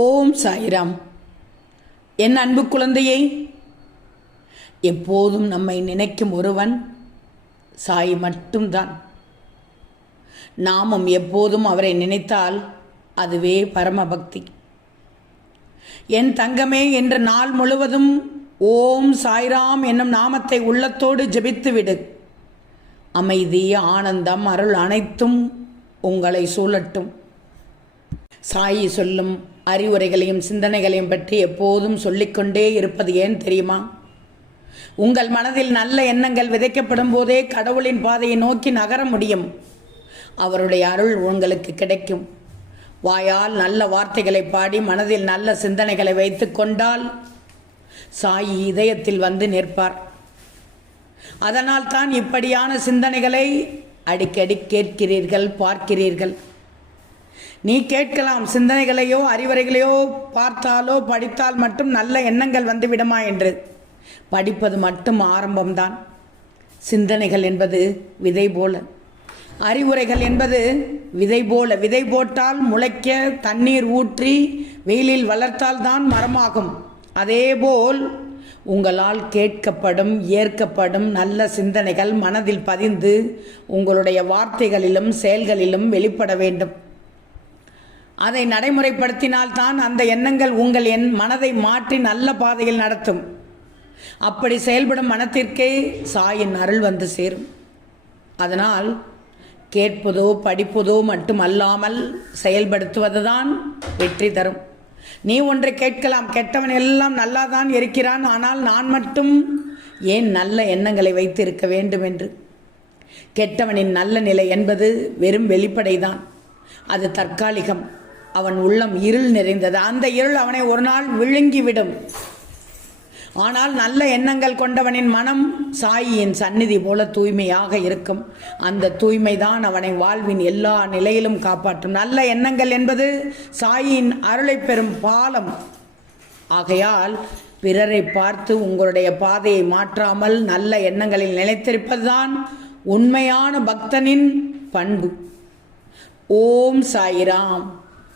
ஓம் சாய்ராம். என் அன்பு குழந்தையை, எப்போதும் நம்மை நினைக்கும் ஒருவன் சாய் மட்டும்தான். நாமும் எப்போதும் அவரை நினைத்தால் அதுவே பரமபக்தி. என் தங்கமே, என்ற நாள் முழுவதும் ஓம் சாய்ராம் என்னும் நாமத்தை உள்ளத்தோடு ஜெபித்துவிடு. அமைதி, ஆனந்தம், அருள் அனைத்தும் உங்களை சூழட்டும். சாயி சொல்லும் அறிவுரைகளையும் சிந்தனைகளையும் பற்றி எப்போதும் சொல்லிக்கொண்டே இருப்பது ஏன் தெரியுமா? உங்கள் மனதில் நல்ல எண்ணங்கள் விதைக்கப்படும் போதே கடவுளின் பாதையை நோக்கி நகர முடியும். அவருடைய அருள் உங்களுக்கு கிடைக்கும். வாயால் நல்ல வார்த்தைகளை பாடி மனதில் நல்ல சிந்தனைகளை வைத்து கொண்டால் சாயி இதயத்தில் வந்து நிற்பார். அதனால் தான் இப்படியான சிந்தனைகளை அடிக்கடி கேட்கிறீர்கள், பார்க்கிறீர்கள். நீ கேட்கலாம், சிந்தனைகளையோ அறிவுரைகளையோ பார்த்தாலோ படித்தால் மட்டும் நல்ல எண்ணங்கள் வந்து விடுமா என்று. படிப்பது மட்டும் ஆரம்பம்தான். சிந்தனைகள் என்பது விதை போல, அறிவுரைகள் என்பது விதை போல. விதை போட்டால் முளைக்க தண்ணீர் ஊற்றி வெயிலில் வளர்த்தால் தான் மரமாகும். அதேபோல் உங்களால் கேட்கப்படும், ஏற்கப்படும் நல்ல சிந்தனைகள் மனதில் பதிந்து உங்களுடைய வார்த்தைகளிலும் செயல்களிலும் வெளிப்பட வேண்டும். அதை நடைமுறைப்படுத்தினால்தான் அந்த எண்ணங்கள் உங்கள் மனதை மாற்றி நல்ல பாதையில் நடத்தும். அப்படி செயல்படும் மனத்திற்கே சாயின் அருள் வந்து சேரும். அதனால் கேட்பதோ படிப்பதோ மட்டுமல்லாமல் செயல்படுத்துவதுதான் வெற்றி தரும். நீ ஒன்றை கேட்கலாம், கெட்டவன் எல்லாம் நல்லா தான் இருக்கிறான், ஆனால் நான் மட்டும் ஏன் நல்ல எண்ணங்களை வைத்து இருக்க வேண்டும் என்று. கெட்டவனின் நல்ல நிலை என்பது வெறும் வெளிப்படைதான். அது தற்காலிகம். அவன் உள்ளம் இருள் நிறைந்தது. அந்த இருள் அவனை ஒரு நாள் விழுங்கிவிடும். ஆனால் நல்ல எண்ணங்கள் கொண்டவனின் மனம் சாயியின் சந்நிதி போல தூய்மையாக இருக்கும். அந்த தூய்மைதான் அவனை வாழ்வின் எல்லா நிலையிலும் காப்பாற்றும். நல்ல எண்ணங்கள் என்பது சாயியின் அருளை பெறும் பாலம். ஆகையால் பிறரை பார்த்து உங்களுடைய பாதையை மாற்றாமல் நல்ல எண்ணங்களில் நிலைத்திருப்பதுதான் உண்மையான பக்தனின் பண்பு. ஓம் சாய்ராம்.